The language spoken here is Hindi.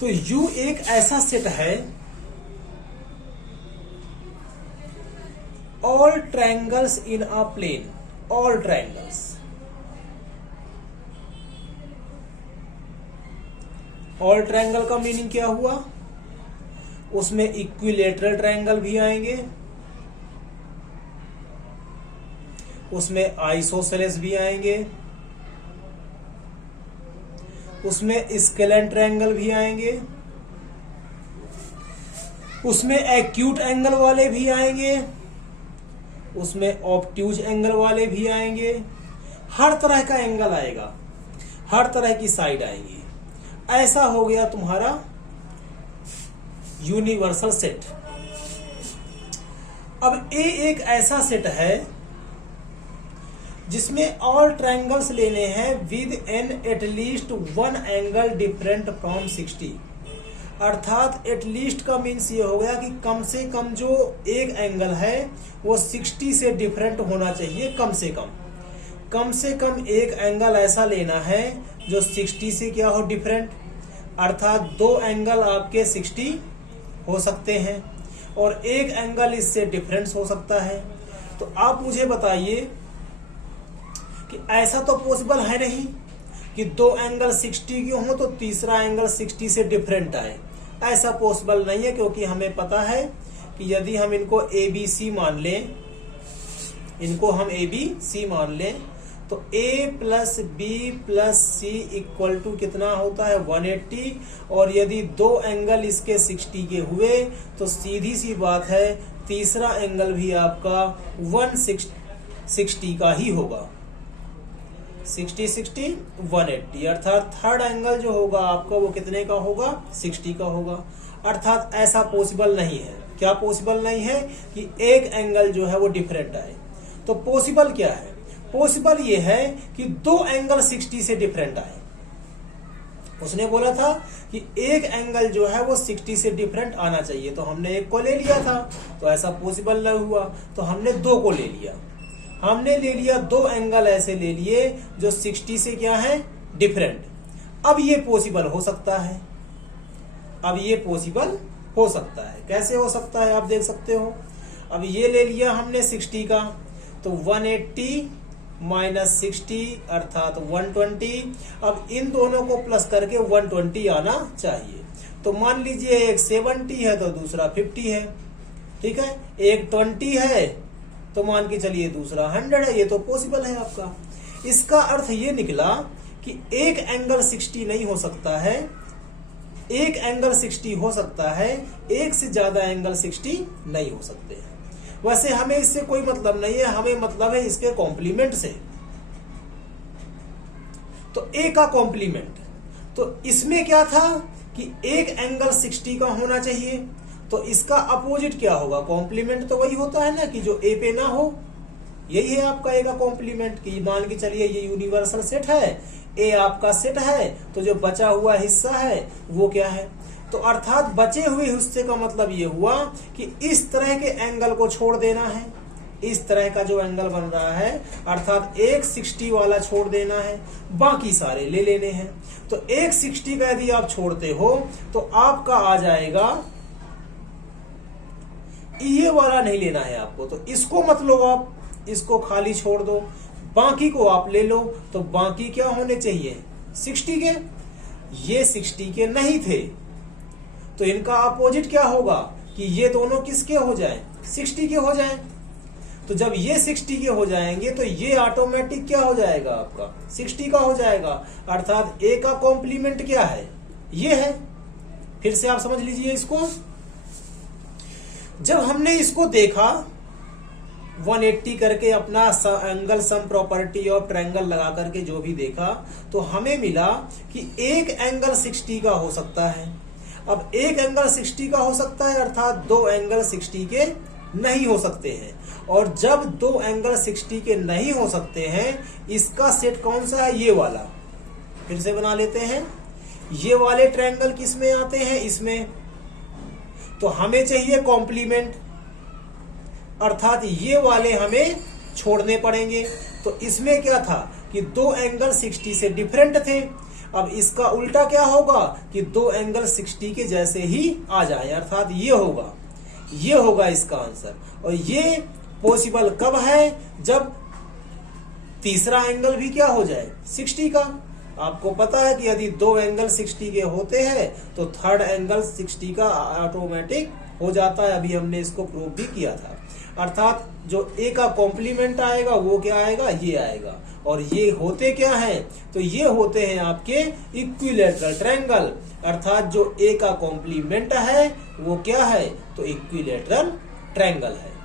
तो U एक ऐसा सेट है, all triangles in a plane, all triangles, all triangle का मीनिंग क्या हुआ? उसमें इक्विलेटरल ट्रायंगल भी आएंगे, उसमें आइसोसेलेस भी आएंगे, उसमें स्केलेन ट्रायंगल भी आएंगे, उसमें एक्यूट एंगल वाले भी आएंगे, उसमें ऑब्ट्यूज एंगल वाले भी आएंगे। हर तरह का एंगल आएगा, हर तरह की साइड आएगी। ऐसा हो गया तुम्हारा यूनिवर्सल सेट। अब ए एक ऐसा सेट है जिसमें ऑल ट्रायंगल्स लेने हैं with an at least one angle different from 60। अर्थात एटलीस्ट का मीन्स ये हो गया कि कम से कम जो एक एंगल है वो 60 से डिफरेंट होना चाहिए। कम से कम एक एंगल ऐसा लेना है जो 60 से क्या हो, डिफरेंट। अर्थात दो एंगल आपके 60 हो सकते हैं और एक एंगल इससे डिफरेंस हो सकता है। तो आप मुझे बताइए कि ऐसा तो पॉसिबल है नहीं कि दो एंगल 60 के हों तो तीसरा एंगल 60 से डिफरेंट आए। ऐसा पॉसिबल नहीं है, क्योंकि हमें पता है कि यदि हम इनको ABC मान लें, इनको हम ABC मान लें, तो A plus B plus C equal to कितना होता है, 180। और यदि दो एंगल इसके 60 के हुए तो सीधी सी बात है तीसरा एंगल भी आपका 160 का ही होगा। 60 60 180, अर्थात थर्ड एंगल जो होगा आपका वो कितने का होगा, 60 का होगा। अर्थात ऐसा पॉसिबल नहीं है। क्या पॉसिबल नहीं है? कि एक एंगल जो है वो डिफरेंट आए। तो पॉसिबल क्या है? पॉसिबल ये है कि दो एंगल 60 से डिफरेंट आए। उसने बोला था कि एक एंगल जो है वो 60 से डिफरेंट आना चाहिए, तो हमने एक को ले लिया था, तो ऐसा पॉसिबल नहीं हुआ, तो हमने दो को ले लिया। हमने ले लिया दो एंगल ऐसे ले लिए जो 60 से क्या है, डिफरेंट। अब ये पॉसिबल हो सकता है, अब ये पॉसिबल हो सकता है। कैसे हो सकता है आप देख सकते हो। अब ये ले लिया हमने 60 का, तो 180 माइनस 60 अर्थात 120। अब इन दोनों को प्लस करके 120 आना चाहिए। तो मान लीजिए एक 70 है तो दूसरा 50 है, ठीक है। एक 20 है तो मान के चलिए दूसरा 100 है। ये तो पॉसिबल है आपका। इसका अर्थ ये निकला कि एक एंगल 60 नहीं हो सकता है, एक एंगल 60 हो सकता है, एक से ज्यादा एंगल 60 नहीं हो सकते हैं। वैसे हमें इससे कोई मतलब नहीं है, हमें मतलब है इसके कॉम्प्लीमेंट से। तो ए का कॉम्प्लीमेंट, तो इसमें क्या था कि एक एंगल 60 का होना चाहिए, तो इसका अपोजिट क्या होगा, कॉम्प्लीमेंट तो वही होता है ना कि जो ए पे ना हो। यही है आपका ए का कॉम्प्लीमेंट। कि मान के चलिए ये यूनिवर्सल सेट है, ए आपका सेट है, तो जो बचा हुआ हिस्सा है वो क्या है। तो अर्थात बचे हुए हिस्से का मतलब ये हुआ कि इस तरह के एंगल को छोड़ देना है। इस तरह का जो एंगल बन रहा है अर्थात एक 60 वाला छोड़ देना है, बाकी सारे ले लेने हैं। तो एक 60 का यदि आप छोड़ते हो तो आपका आ जाएगा, ये वाला नहीं लेना है आपको, तो इसको मत लो आप, इसको खाली छोड़ दो, बाकी को आप ले लो। तो बाकी क्या होने चाहिए, 60 के। ये 60 के नहीं थे, तो इनका अपोजिट क्या होगा कि ये दोनों किसके हो जाएं, 60 के हो जाएं। तो जब ये 60 के हो जाएंगे तो ये ऑटोमेटिक क्या हो जाएगा, आपका 60 का हो जाएगा। अर्थात ए का कॉम्प्लीमेंट क्या है, ये है। फिर से आप समझ लीजिए इसको। जब हमने इसको देखा 180 करके अपना angle sum property of triangle लगा करके जो भी देखा, तो हमें मिला कि एक एंगल 60 का हो सकता है। अब एक एंगल 60 का हो सकता है अर्थात दो एंगल 60 के नहीं हो सकते हैं। और जब दो एंगल 60 के नहीं हो सकते हैं, इसका सेट कौन सा है, ये वाला। फिर से बना लेते हैं। ये वाले ट्रायंगल किस में आते हैं, इसमें। तो हमें चाहिए कॉम्प्लीमेंट, अर्थात ये वाले हमें छोड़ने पड़ेंगे। तो इसमें क्या था कि दो एंगल 60 से डिफरेंट थे। अब इसका उल्टा क्या होगा कि दो एंगल 60 के जैसे ही आ जाए, अर्थात ये होगा इसका आंसर। और ये पॉसिबल कब है, जब तीसरा एंगल भी क्या हो जाए 60 का। आपको पता है कि यदि दो एंगल 60 के होते हैं तो थर्ड एंगल 60 का ऑटोमेटिक हो जाता है। अभी हमने इसको प्रूव भी किया था। अर्थात जो ए का कॉम्प्लीमेंट आएगा वो क्या आएगा, ये आएगा। और ये होते क्या हैं, तो ये होते हैं आपके इक्विलैटरल ट्रायंगल। अर्थात जो ए का कॉम्प्लीमेंट है वो क्या है, तो इक्विलैटरल ट्रायंगल है।